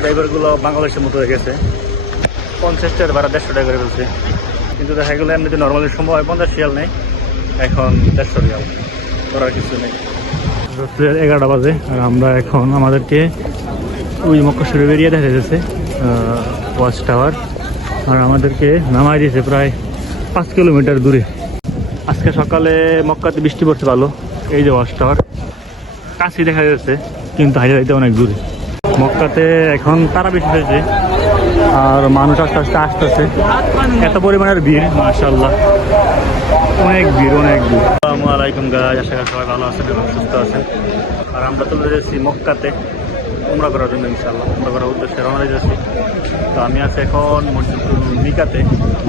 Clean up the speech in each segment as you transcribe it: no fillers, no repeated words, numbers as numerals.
ড্রাইভারগুলো বাংলাদেশের মতো হয়ে গেছে। 50 টাকার ভাড়া 150 টাকা করে বলছে, কিন্তু দেখা গেলো এমনিতে নর্মালি সময় 50 রিয়াল নেই, এখন 150 রিয়াল, করার কিছু নেই। 11টা বাজে আর আমরা এখন আমাদেরকে ওই মক্কা শরীফ এরিয়া দেখা যাচ্ছে ওয়াচ টাওয়ার, আর আমাদেরকে নামাই দিয়েছে প্রায় 5 কিলোমিটার দূরে। আজকে সকালে মক্কাতে বৃষ্টি পড়ছে ভালো, এই যে ওয়াচ টাওয়ার কাছেই দেখা যাচ্ছে, কিন্তু হাইটে যাইতে অনেক দূরে। মক্কাতে এখন তারা বেশি হয়েছে আর মানুষ আস্তে আস্তে আসতেছে, এত পরিমাণের ভিড় মাশাআল্লাহ, অনেক ভিড় অনেক ভিড়। আসসালামু আলাইকুম গাইস, আশা করি সবাই ভালো আছেন এবং সুস্থ আছেন। আর আমরা চলে যাচ্ছি মক্কাতে উমরা করার জন্য, ইনশাআল্লাহ উমরা করার উদ্দেশ্যে রওনা দিয়েছি। তো আমি আছি এখন মসজিদুল মিকাতে,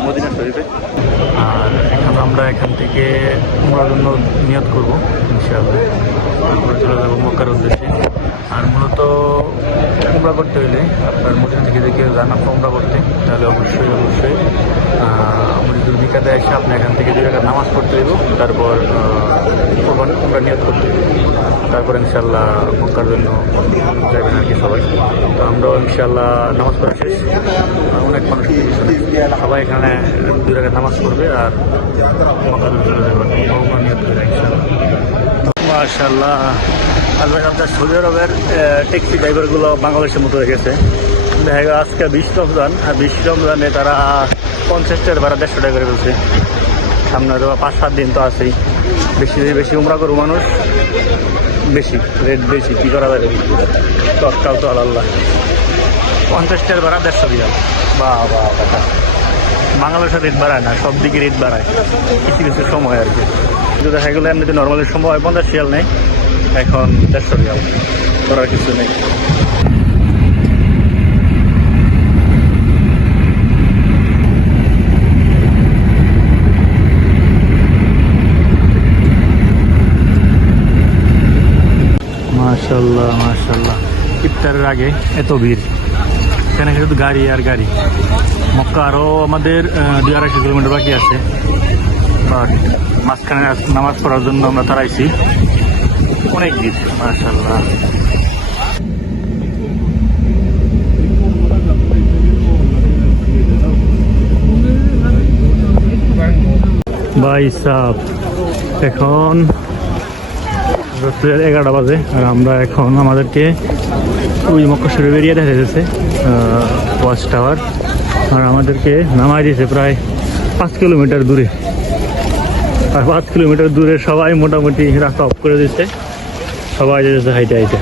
মদিনা শরীফে। আর এখন আমরা এখান থেকে উমরার জন্য নিয়ত করবো ইনশাআল্লাহ, তারপরে চলে যাবো মক্কার উদ্দেশ্যে। আর মূলত উমরা করতে হলে আপনার মদিনা থেকে যদি কেউ যান আপনার উমরা করতে, তাহলে অবশ্যই মসজিদুল মিকাতে এসে আপনি এখান থেকে 2 রাকাত নামাজ পড়তে দেবো, তারপর উমরা নিয়ত করতে দেবো, তারপর ইনশাআল্লাহ মক্কার জন্য যাবেন আর কি সবাই। তো আমরাও ইনশাআল্লাহ নামাজ পড়া শেষ, অনেক মানুষ সবাই এখানে 2 রাকাত নামাজ পড়বে আর মক্কার জন্য চলে যাবেন নিয়ত করে ইনশাআল্লাহ। মাশাআল্লাহ, আপনার সৌদি আরবের ট্যাক্সি ড্রাইভারগুলো বাংলাদেশের মতো হয়ে গেছে। দেখা গেল আজকে 20 রমজান, আর 20 রমজানে তারা 50 টাকার ভাড়া 150 টাকা করে বলছে। সামনে তো 5-7 দিন তো আছেই, বেশি বেশি উমরা করবো মানুষ, বেশি রেট বেশি, কী করা যাবে, তৎকাল তো আল্লাহ। 50 টাকার ভাড়া 150 রিয়াল, বাহ বাহ কথা। বাংলাদেশের রেট বাড়ায় না, সব দিকে রেট বাড়ায় কিছু কিছু সময় আর কি, কিন্তু দেখা গেলো এমনিতে নর্মালি সময় 50 রিয়াল নেই, এখন 150 রিয়াল, করার কিছু নেই। মাশাআল্লাহ মাশাআল্লাহ, ইফতারের আগে এত ভিড়, এখানে শুধু গাড়ি আর গাড়ি। মক্কা আরও আমাদের 2-2.5 কিলোমিটার বাকি আছে, বাট মাঝখানে নামাজ পড়ার জন্য আমরা তাড়াইছি, অনেক ভিড় মাশাআল্লাহ। ভাই সাহেব, এখন 11টা বাজে আর আমরা এখন আমাদেরকে ওই মক্কা শরীফ এরিয়া দেখা যাচ্ছে ওয়াচ টাওয়ার, আর আমাদেরকে নামাই দিয়েছে প্রায় 5 কিলোমিটার দূরে। আর 5 কিলোমিটার দূরে সবাই মোটামুটি রাস্তা অফ করে দিচ্ছে, সবাই যেতেছে হাইটে হাইটে।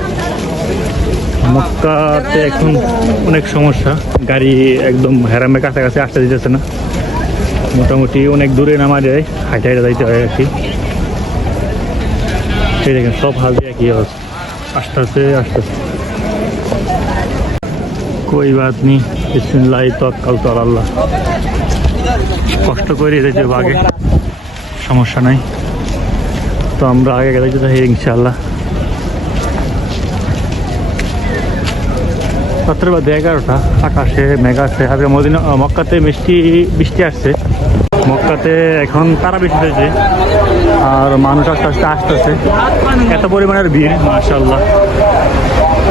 মক্কাতে এখন অনেক সমস্যা, গাড়ি একদম হেরামের কাছাকাছি আসতে দিতেছে না, মোটামুটি অনেক দূরে নামা যায়, হাইটে হাইটে যাইতে হয় আর কি। সেই দেখেন সব হাজি একই অবস্থা, আসতেছে আসতেছে। কই বাত নেই, বিসমিল্লাহ তাওয়াক্কাল তু আলাল্লাহ। কষ্ট করে যেতে হবে আগে, সমস্যা নাই। তো আমরা আগে গেলে যেতে হয় ইনশাআল্লাহ। রাত্রে বাজে 11টা, আকাশে মেঘ আছে। আজকে মক্কাতে বৃষ্টি আসছে, মক্কাতে এখন তারা বেশি হয়েছে আর মানুষ আস্তে আস্তে আসতেছে, এত পরিমাণের ভিড় মাশাআল্লাহ,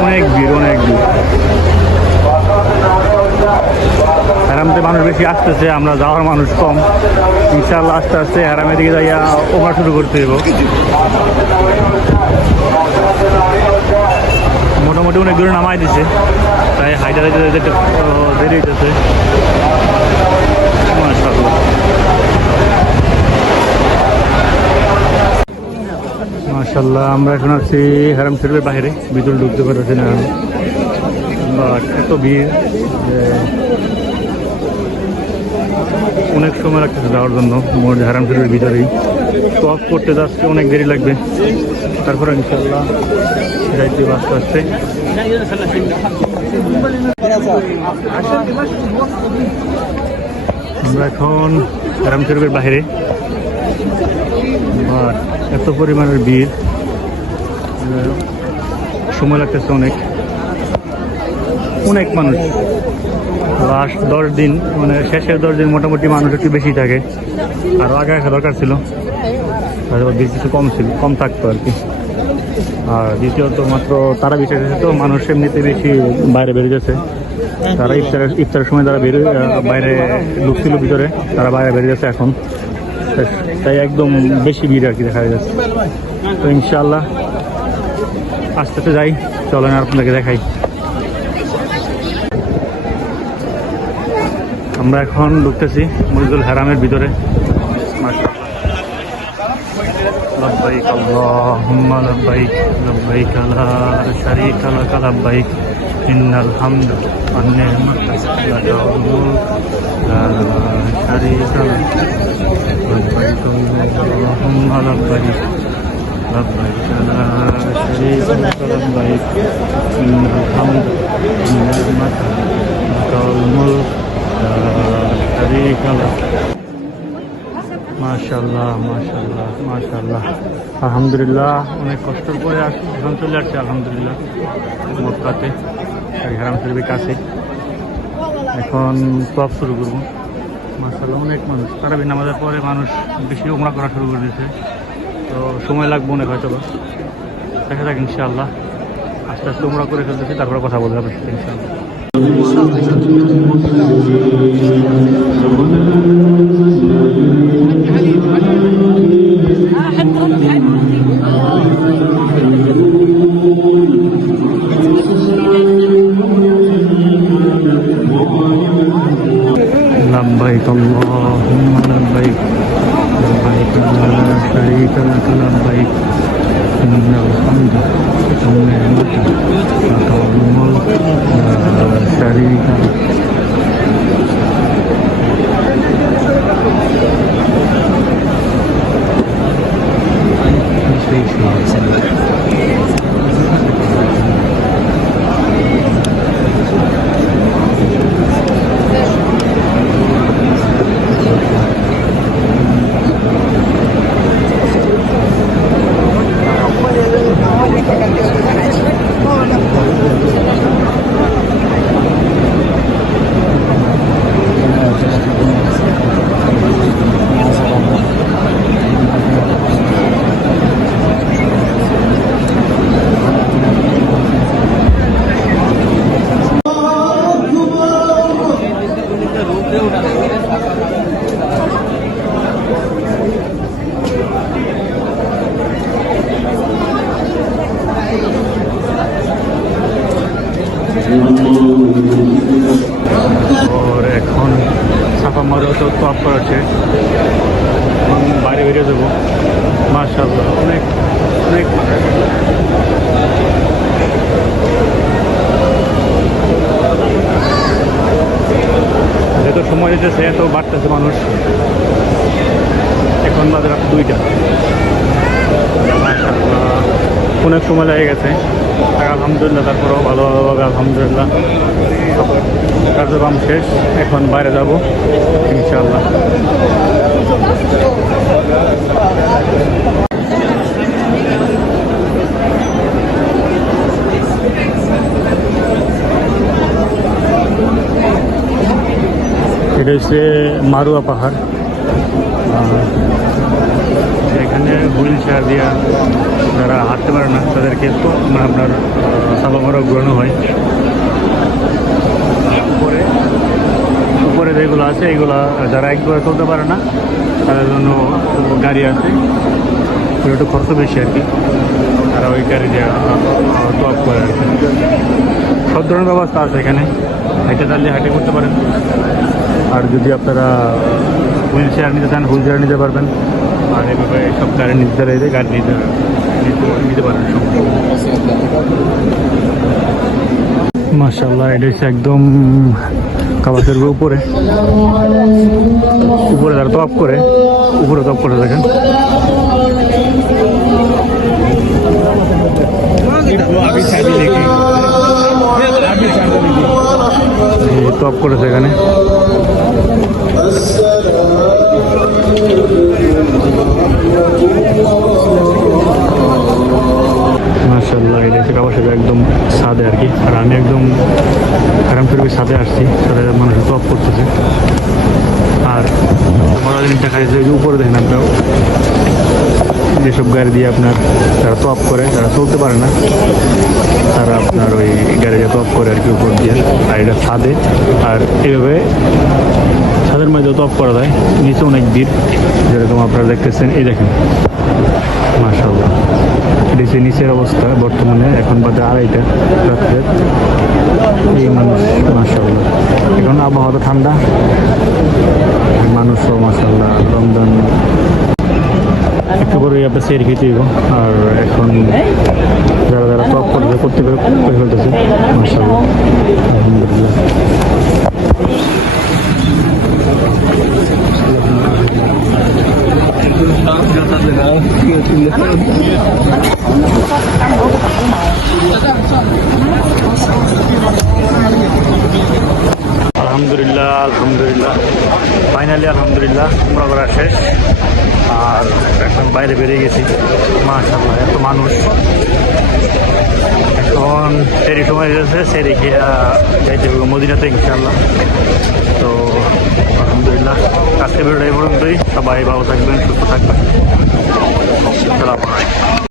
অনেক ভিড় অনেক ভিড়। হারামতে মানুষ বেশি আসতেছে, আমরা যাওয়ার মানুষ কম। ইনশাআল্লাহ আস্তে আস্তে হারামের দিকে যাইয়া ওমরা শুরু করতে দেবো। মোটামুটি অনেক দূরে নামাই দিছে, তাই হাইটে হাইটে যেতে দেরি হইতেছে মাশাআল্লাহ। মাশাআল্লাহ, আমরা এখন আছি হারাম শরীফের বাইরে, ভিতরে ঢুকতে পারছি না, বাট এত ভিড় অনেক সময় লাগতেছে যাওয়ার জন্য। হারাম শরীফের ভিতরেই তো অফ করতে যাচ্ছে, অনেক দেরি লাগবে, তারপরে ইনশাআল্লাহ যাইতে আস্তে আস্তে। আমরা এখন হারাম শরীফের বাইরে, আর এত পরিমাণের ভিড়, সময় লাগতেছে অনেক, অনেক মানুষ। লাস্ট 10 দিন মানে শেষের 10 দিন মোটামুটি মানুষ একটু বেশি থাকে, আরও আগে আসা দরকার ছিল, কিছু কম থাকতো আর কি। আর দ্বিতীয়ত মাত্র তারা বিশেষ তো মানুষ এমনিতে বেশি বাইরে বেরিয়ে যাচ্ছে। তারা ইফতারের সময় তারা বাইরে ঢুকছিল ভিতরে, তারা বাইরে বেরিয়ে যাচ্ছে এখন, তাই একদম বেশি ভিড় আর কি দেখা যাচ্ছে। তো ইনশাআল্লাহ আস্তে আস্তে যাই, চলেন আর আপনাকে দেখাই। আমরা এখন ঢুকতেছি মসজিদুল হারামের ভিতরে। লব্বাইক আল্লাহুম্মা লব্বাইক, লব্বাইক লা শারীকা লাক লব্বাইক, ইন্নাল হামদা ওয়ান নি'মাতা লাকা ওয়াল মুলক লা শারীকা লাক, লব্বাইক আল্লাহুম্মা লব্বাইক, লব্বাইক লা শারীকা লাক লব্বাইক, ইন্নাল হামদা ওয়ান নি'মাতা লাকা ওয়াল মুলক লা শারীকা লাক। মাশাআল্লাহ মাশাআল্লাহ মাশাআল্লাহ, আলহামদুলিল্লাহ। অনেক কষ্টের পরে এখন চলে আসছে আলহামদুলিল্লাহ মক্কাতে, হারাম শরীফের কাছে। এখন সব শুরু করবো। মাশাআল্লাহ অনেক মানুষ, তারাবি নামাজের পরে মানুষ বেশি উমরা করা শুরু করে দিয়েছে। তো সময় লাগবে অনেক হয়তো, দেখা যাক ইনশাআল্লাহ। আস্তে আস্তে উমরা করে ফেলতেছি, তারপরে কথা বলতে হবে ইনশাআল্লাহ। لبيك اللهم لبيك، لبيك لا شريك لك لبيك، إن الحمد والنعمة لك والملك لا شريك لك. और এখন সাফা মারো তো টপ করেছে, বাইরে বেরিয়ে যাবো। মাশাআল্লাহ অনেক অনেক যত সময় দিতেছে এত বাড়তেছে মানুষ। এখন বাজে রাত 2টা। মাশাআল্লাহ অনেক সময় লেগে গেছে, আলহামদুলিল্লাহ। তারপরেও ভালোভাবে আলহামদুলিল্লাহ কার্যক্রম শেষ। এখন বাইরে যাব ইনশাআল্লাহ। এটা হচ্ছে মারুয়া পাহাড়। এখানে হুইল চেয়ার দিয়া যারা হাঁটতে পারে না তাদেরকে তো আপনার সাফা মারোয়া ঘোরানো হয়। উপরে যেগুলো আছে এগুলা যারা একবারে চলতে পারে না তাদের জন্য গাড়ি আছে, একটু খরচ বেশি আর কি। তারা ওই গাড়ি দিয়ে টপ করে আর কি। সব ধরনের ব্যবস্থা আছে এখানে, হাইটে চালিয়ে হাইটে করতে পারেন। আর যদি আপনারা হুইল চেয়ার নিতে চান হুইল চেয়ার নিতে পারবেন। আর এভাবে সব গাড়ি নিতে গাড়ি নিতে পারেন। মাশাআল্লাহ এটা হচ্ছে একদম কাবাসের উপরে তারা টপ করে, উপরে টপ করে দেখেন। টপ করেছে এখানে। মাশাআল্লাহ এটা হচ্ছে কাবার শরীফ একদম ছাদে আর কি। আর আমি একদম হারাম শরীফের ছাদে আসছি, সাথে মানুষ টপ করতেছে। আর মজার জিনিস দেখা যাচ্ছে উপরে দেখেন আপনার যেসব গাড়ি দিয়ে আপনার যারা টপ করে, যারা চলতে পারে না, তারা আপনার ওই গাড়িটা টপ করে আর কি উপর দিয়ে, আর এটা ছাদে। আর এইভাবে ছাদের মধ্যে টপ করা যায়। নিচে অনেক ভিড়, যেরকম আপনারা দেখতেছেন, এই দেখেন মাশাআল্লাহ। এটা হচ্ছে নিচের অবস্থা বর্তমানে, এখন বাজে 2:30 রাত্রে। এই মানুষ মাশাআল্লাহ, এখন আবহাওয়া ঠান্ডা, মানুষও মাশাআল্লাহ রমজান একটু করে আপনার সের খেতে দিব। আর এখন যারা যারা টপ করতে করে ফেলতেছে মাশাআল্লাহ, আলহামদুলিল্লাহ। আলহামদুলিল্লাহ, আলহামদুলিল্লাহ, ফাইনালি আলহামদুলিল্লাহ উমরা করা শেষ। আর এখন বাইরে বেরিয়ে গেছি, মাশাআল্লাহ এত মানুষ। এখন সেরি সময় এসেছে, সেরি খেয়ে যাইতে হবে মদিনাতে ইনশাআল্লাহ। তো আলহামদুলিল্লাহ, আজকে ভিডিওটা এই পর্যন্তই। সবাই ভালো থাকবেন, সুস্থ থাকবেন। আসসালামু আলাইকুম।